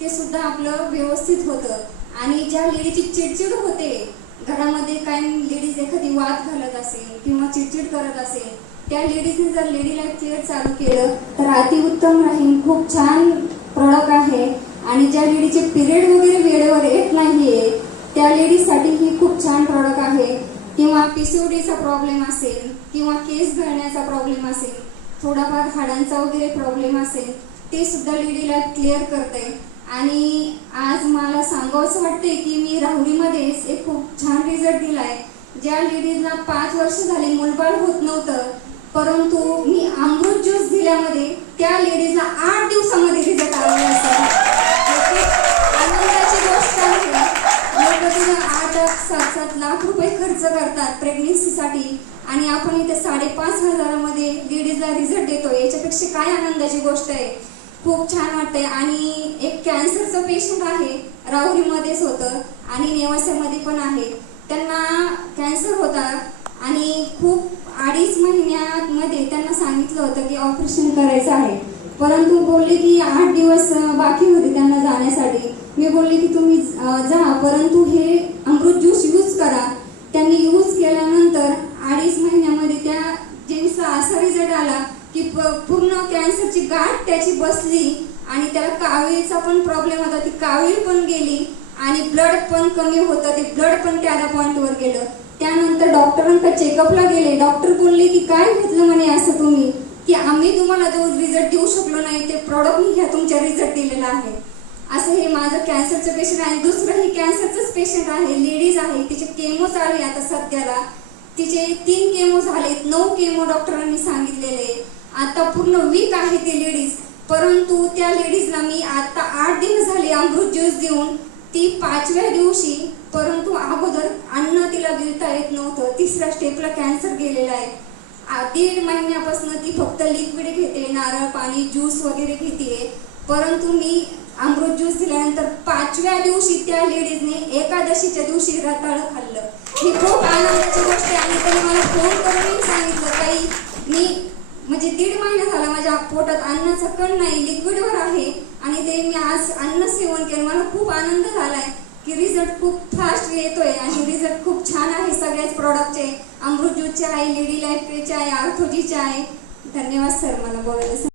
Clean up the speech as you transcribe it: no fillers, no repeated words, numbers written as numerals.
ते सुद्धा आपलं व्यवस्थित होतं. आणि ज्या लेडीची चिडचिड होते घरामध्ये, काय लेडीज एखादी वाद घालत असेल किंवा चिडचिड करत असेल, त्या लेडीजने जर लेडी लाईफ केअर चालू केलं तर अतिउत्तम राहील. खूप छान प्रॉडक्ट आहे. आणि ज्या लेडीचे पिरियड वगैरे वेळेवर येत नाहीये त्या लेडीजसाठी ही खूप छान प्रॉडक्ट आहे. किंवा पीसीओडीचा प्रॉब्लेम असेल किंवा केस गळण्याचा प्रॉब्लेम असेल, थोडाफार हाडांचा वगैरे प्रॉब्लेम असेल, ते सुद्धा लेडी लाईफ क्लिअर करते. आणि आज मला सांगावंसं वाटते की मी राहुरीमध्येच एक खूप छान रिझल्ट दिलाय. ज्या लेडीजला 5 वर्ष झाले मुलबाळ होत नव्हतं, परंतु मी अमृत ज्यूस दिल्यामध्ये त्या लेडीजला 8 दिवसामध्ये रिझल्ट आलेला असेल. आनंदाची गोष्ट आहे. लोक तिला 8-7 लाख रुपये खर्च करतात प्रेग्नेन्सीसाठी आणि आपण इथे 5,500 मध्ये लेडीजला रिझल्ट देतो. याच्यापेक्षा काय आनंदाची गोष्ट आहे. खूप छान वाटतंय. आणि एक कॅन्सरचं पेशंट आहे, राहुरीमध्येच होतं आणि नेवासामध्ये पण आहे. त्यांना कॅन्सर होता आणि खूप 2.5 महिन्यामध्ये त्यांना सांगितलं होतं की ऑपरेशन करायचं आहे, परंतु बोलले की 8 दिवस बाकी होते त्यांना जाण्यासाठी. मी बोलले की तुम्ही जा, परंतु हे अमृत ज्यूस यूज करा. त्यांनी यूज केल्यानंतर 2.5 महिन्यामध्ये त्या जेंट्सला असा रिझल्ट आला की पूर्ण कॅन्सरची गाठ त्याची बसली आणि त्याला कावीळचा पण प्रॉब्लेम होता, ती कावीळ पण गेली आणि ब्लड पण कमी होतं, ते ब्लड पण त्या पॉइंटवर गेलं. त्यानंतर डॉक्टरांकडे चेकअपला गेले. डॉक्टर बोलले की काय घेतलं म्हणे असं तुम्ही, की आम्ही तुम्हाला जो रिझल्ट देऊ शकलो नाही ते प्रॉडक्ट मी घ्या, तुमच्या रिझल्ट दिलेला आहे. असं हे माझं कॅन्सरचं पेशंट आहे. दुसरं ही कॅन्सरचंच पेशंट आहे, लेडीज आहे, तिचे केमो चालू आहे आता सध्याला. तिचे 3 केमो झालेत, 9 केमो डॉक्टरांनी सांगितलेले. आता पूर्ण वीक आहे ती लेडीज, परंतु त्या लेडीजला मी आता 8 दिवस झाले अमृत ज्यूस देऊन, ती 5व्या दिवशी, परंतु अगोदर अन्न तिला गिळता येत नव्हतं. 3ऱ्या स्टेपला कॅन्सर गेलेला आहे. 1.5 महिन्यापासून ती फक्त लिक्विड घेते, नारळ पाणी ज्यूस वगैरे घेते. परंतु मी अमृत ज्यूस दिल्यानंतर 5व्या दिवशी त्या लेडीजने एकादशीच्या दिवशी रताळं खाल्लं. ही खूप आनंदाची गोष्ट आहे. आणि त्यांनी मला फोन करून सांगितलं काही मी म्हणजे 1.5 महिना झाला माझ्या पोटात अन्नाचा कण नाही, लिक्विडवर आहे आणि ते मी आज अन्न सेवन केलं. मला खूप आनंद झालाय की रिझल्ट खूप फास्ट येतोय आणि रिझल्ट खूप छान आहे. सगळ्याच प्रॉडक्टचे, अमृत ज्यूसचे आहे, लेडी लाईफचे आहे, आर्थोजीचे आहे. धन्यवाद सर मला बोलायला.